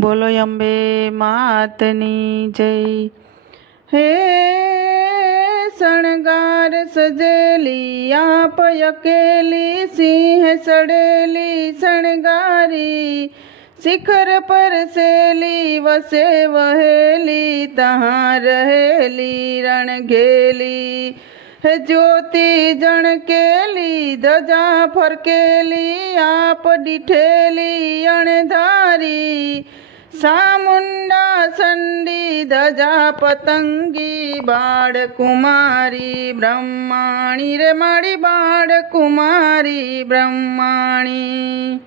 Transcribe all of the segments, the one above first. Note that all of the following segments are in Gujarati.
બોલો અંબે માતની જય। હે શણગાર સજેલી આપ અકેલી, સિંહ સડેલી શણગારી, શિખર પર સેલી વસે વહેલી, તહાં રહેલી રણઘેલી। હે જ્યોતિ જણકેલી ધજા ફરકેલી, આપ દીઠેલી અણધારી, સામુંડા સંડી ધજા પતંગી, બાળકુમારી બ્રહ્માણી રે મારી બાળકુમારી બ્રહ્માણી।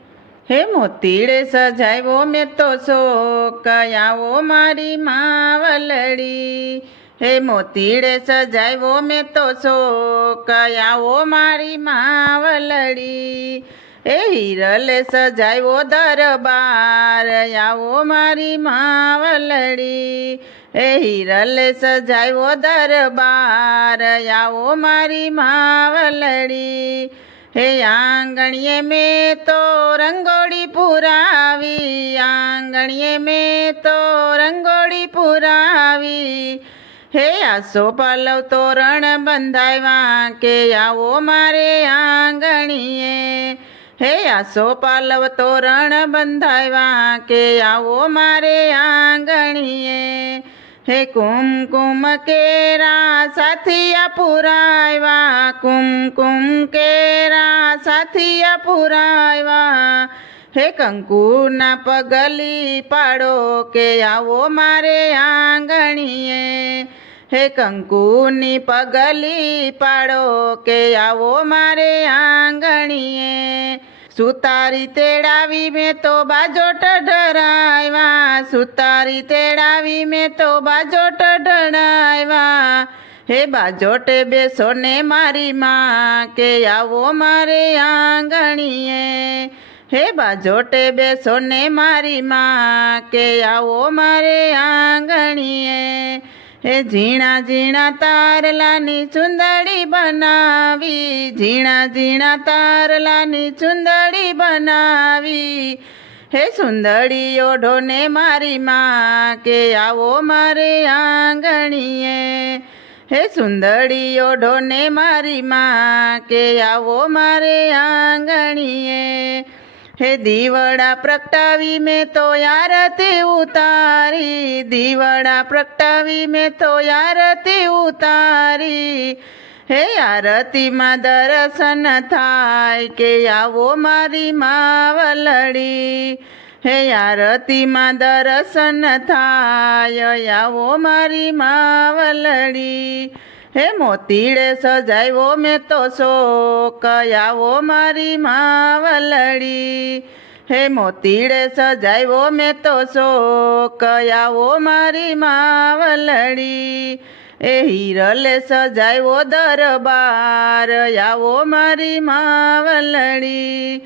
હે મોતીડે સજાવ્યો મેં તો શોક, આવો મારી માવલડી। હે મોતીડે સજાવ્યો મેં તો શોક, આવો મારી માવલડી। એ હિરલે સજાવ્યો દરબાર, આવો મારી માવલડી। એ હિરલે સજાવ્યો દરબાર, આવો મારી માવલડી। હે આંગણીએ મેં તો રંગોળી પુરાવી, આંગણીએ મેં તો રંગોળી પુરાવી। હે આસો પાલવ તોરણ બંધાવ્યા, કે આવો મારે આંગણીએ। હે આસો પાલવ તોરણ બંધાવ્યા, કે આવો મારે આંગણીએ। હે કુમકુમ કેરા સાથિયા પુરાવ્યા, કુમકુમ કેરા સાથિયા પુરાવ્યા। હે કંકુના પગલી પાડો, કે આવો મારે આંગણીએ। હે કંકુની પગલી પાડો, કે આવો મારે આંગણીએ। સુતારી તેડાવી મેં તો બાજોટ ઢળાવ્યા, સુતારી તેડાવી મેં તો બાજોટ ઢળાવ્યા। હે બાજોટે બેસો ને મારી માં, કે આવો મારે આંગણીએ। હે બાજોટે બેસો ને મારી માં, કે આવો મારે આંગણીએ। હે ઝીણા ઝીણા તારલાની ચુંદડી બનાવી, ઝીણા ઝીણા તારલાની ચુંદડી બનાવી। હે સુંદડી ઓઢો ને મારી માં, કે આવો મારે આંગણીએ। હે સુંદડી ઓઢો ને મારી માં, કે આવો મારે આંગણીએ। હે દીવડા પ્રગટાવી મેં તો આરતી ઉતારી, દીવડા પ્રગટાવી મેં તો આરતી ઉતારી। હે આરતીમાં દર્શન થાય, કે આવો મારી માવલડી। હે આરતીમાં દર્શન થાય, આવો મારી માવલડી। હે મોતીડે સજાવ્યો મેં તો શોક, આવો મારી માવલડી। હે મોતીડે સજાવ્યો મેં તો શોક, આવો મારી માવલડી। એ હિરલે સજાવ્યો દરબાર, આવો મારી માવલડી।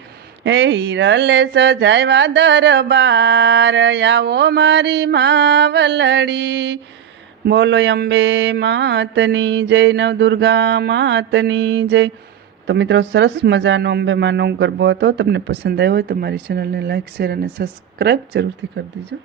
હે હિરલે સજાવ્યા દરબાર, આવો મારી માવલડી। બોલો અંબે માતની જય, નવદુર્ગા માતની જય। તો મિત્રો, સરસ મજાનો અંબે માનો ગરબો હતો। તમને પસંદ આવ્યો હોય તો મારી ચેનલને લાઇક, શેર અને સબસ્ક્રાઈબ જરૂરથી કરી દેજો।